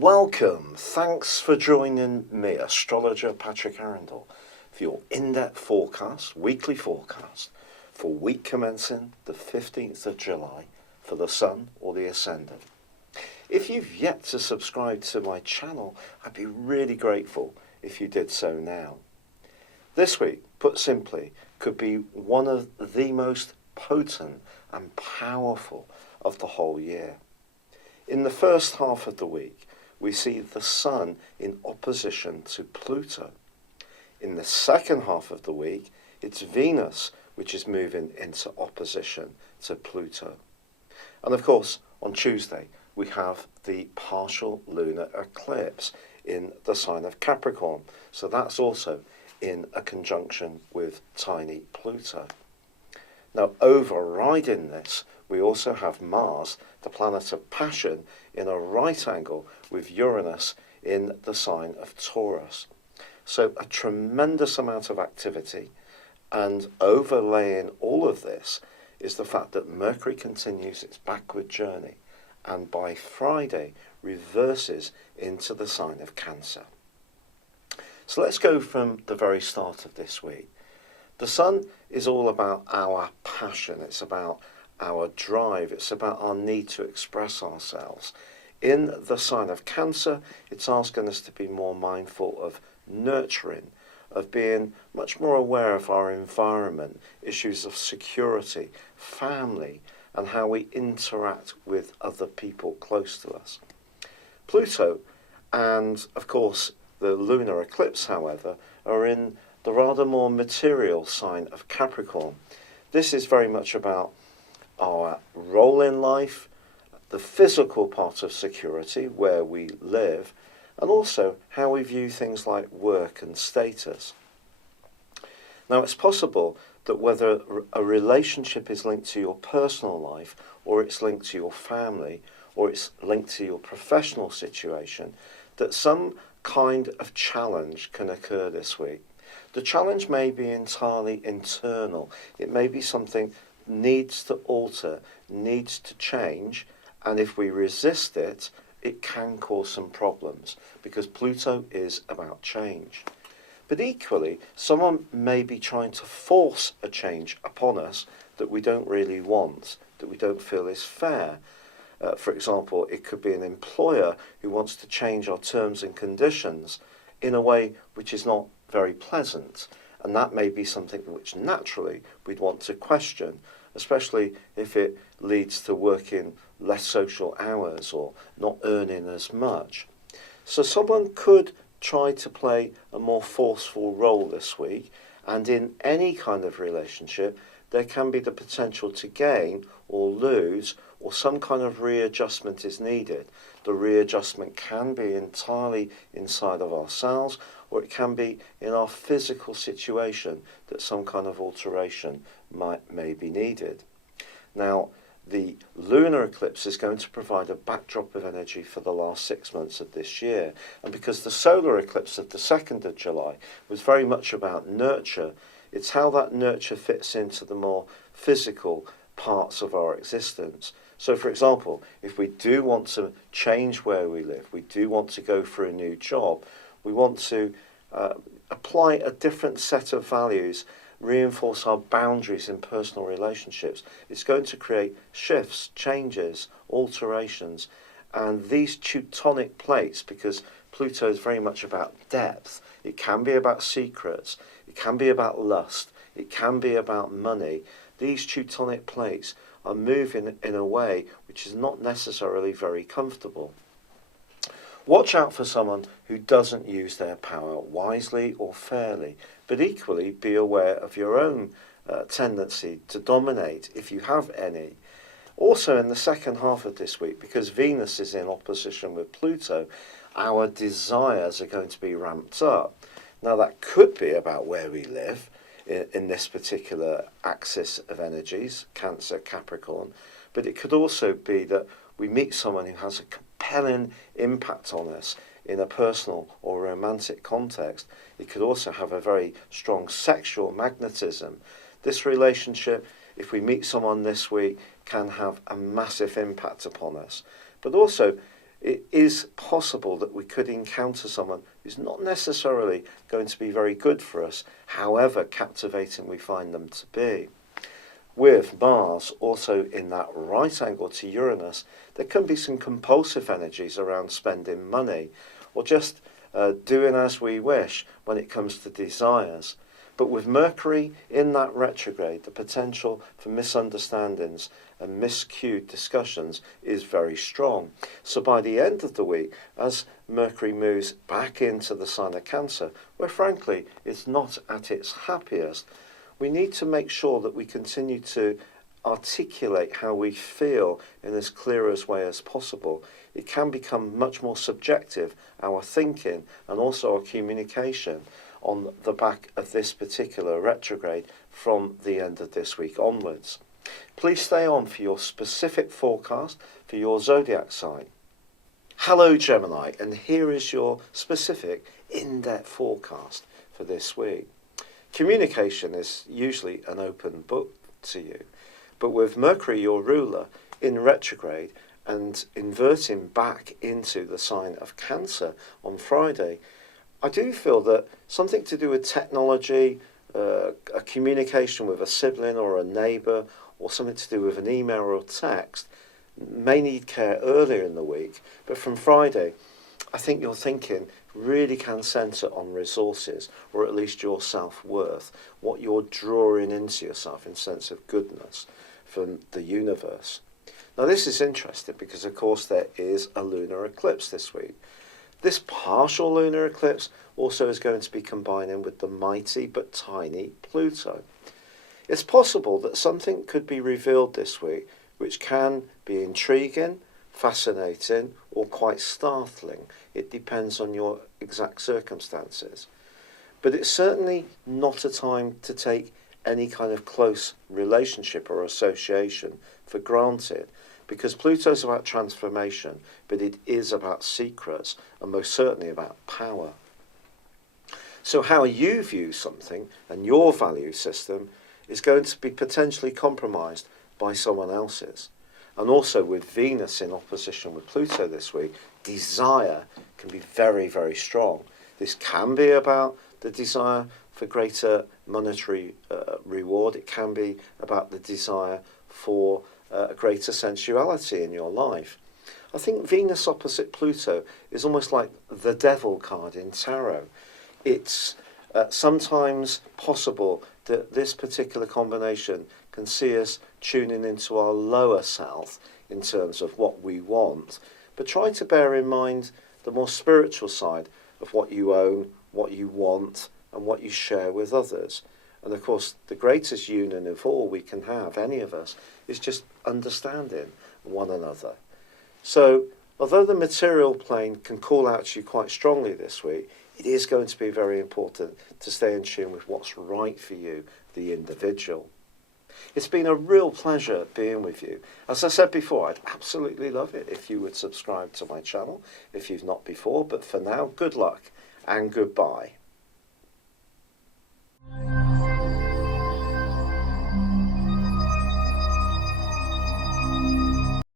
Welcome. Thanks for joining me, astrologer Patrick Arundell, for your in-depth forecast, weekly forecast, for week commencing the 15th of July for the Sun or the Ascendant. If you've yet to subscribe to my channel, I'd be really grateful if you did so now. This week, put simply, could be one of the most potent and powerful of the whole year. In the first half of the week, we see the Sun in opposition to Pluto. In the second half of the week, it's Venus which is moving into opposition to Pluto. And of course, on Tuesday, we have the partial lunar eclipse in the sign of Capricorn. So that's also in a conjunction with tiny Pluto. Now, overriding this, we also have Mars, the planet of passion, in a right angle with Uranus in the sign of Taurus. So a tremendous amount of activity, and overlaying all of this is the fact that Mercury continues its backward journey and by Friday reverses into the sign of Cancer. So let's go from the very start of this week. The Sun is all about our passion, it's about our drive, it's about our need to express ourselves. In the sign of Cancer, it's asking us to be more mindful of nurturing, of being much more aware of our environment, issues of security, family, and how we interact with other people close to us. Pluto and, of course, the lunar eclipse, however, are in the rather more material sign of Capricorn. This is very much about our role in life, the physical part of security, where we live, and also how we view things like work and status. Now, it's possible that whether a relationship is linked to your personal life, or it's linked to your family, or it's linked to your professional situation, that some kind of challenge can occur this week. The challenge may be entirely internal. It may be something needs to alter, needs to change, and if we resist it, it can cause some problems because Pluto is about change. But equally, someone may be trying to force a change upon us that we don't really want, that we don't feel is fair. For example, it could be an employer who wants to change our terms and conditions in a way which is not very pleasant, and that may be something which naturally we'd want to question, especially if it leads to working less social hours or not earning as much. So someone could try to play a more forceful role this week, and in any kind of relationship there can be the potential to gain or lose, or some kind of readjustment is needed. The readjustment can be entirely inside of ourselves, or it can be in our physical situation that some kind of alteration may be needed. Now, the lunar eclipse is going to provide a backdrop of energy for the last 6 months of this year. And because the solar eclipse of the 2nd of July was very much about nurture, it's how that nurture fits into the more physical parts of our existence. So, for example, if we do want to change where we live, we do want to go for a new job, we want to apply a different set of values, reinforce our boundaries in personal relationships, it's going to create shifts, changes, alterations. And these Teutonic plates, because Pluto is very much about depth, it can be about secrets, it can be about lust, it can be about money. These Teutonic plates are moving in a way which is not necessarily very comfortable. Watch out for someone who doesn't use their power wisely or fairly, but equally be aware of your own tendency to dominate, if you have any. Also in the second half of this week, because Venus is in opposition with Pluto, our desires are going to be ramped up. Now that could be about where we live in this particular axis of energies, Cancer, Capricorn, but it could also be that we meet someone who has a compelling impact on us in a personal or romantic context. It could also have a very strong sexual magnetism. This relationship, if we meet someone this week, can have a massive impact upon us. But also, it is possible that we could encounter someone who's not necessarily going to be very good for us, however captivating we find them to be. With Mars also in that right angle to Uranus, there can be some compulsive energies around spending money, or just doing as we wish when it comes to desires. But with Mercury in that retrograde, the potential for misunderstandings and miscued discussions is very strong. So by the end of the week, as Mercury moves back into the sign of Cancer, where frankly it's not at its happiest, we need to make sure that we continue to articulate how we feel in as clear a way as possible. It can become much more subjective, our thinking and also our communication, on the back of this particular retrograde from the end of this week onwards. Please stay on for your specific forecast for your zodiac sign. Hello Gemini, and here is your specific in-depth forecast for this week. Communication is usually an open book to you, but with Mercury, your ruler, in retrograde and inverting back into the sign of Cancer on Friday, I do feel that something to do with technology, a communication with a sibling or a neighbour, or something to do with an email or a text may need care earlier in the week. But from Friday, I think your thinking really can centre on resources, or at least your self-worth, what you're drawing into yourself in sense of goodness from the universe. Now this is interesting because of course there is a lunar eclipse this week. This partial lunar eclipse also is going to be combining with the mighty but tiny Pluto. It's possible that something could be revealed this week which can be intriguing, fascinating, or quite startling. It depends on your exact circumstances. But it's certainly not a time to take any kind of close relationship or association for granted, because Pluto's about transformation, but it is about secrets and most certainly about power. So how you view something and your value system is going to be potentially compromised by someone else's. And also with Venus in opposition with Pluto this week, desire can be very, very strong. This can be about the desire for greater monetary reward. It can be about the desire for greater sensuality in your life. I think Venus opposite Pluto is almost like the devil card in tarot. It's sometimes possible that this particular combination can see us tuning into our lower self in terms of what we want, but try to bear in mind the more spiritual side of what you own, what you want, and what you share with others. And of course, the greatest union of all we can have, any of us, is just understanding one another. So, although the material plane can call out to you quite strongly this week, it is going to be very important to stay in tune with what's right for you, the individual. It's been a real pleasure being with you. As I said before, I'd absolutely love it if you would subscribe to my channel if you've not before. But for now, good luck and goodbye.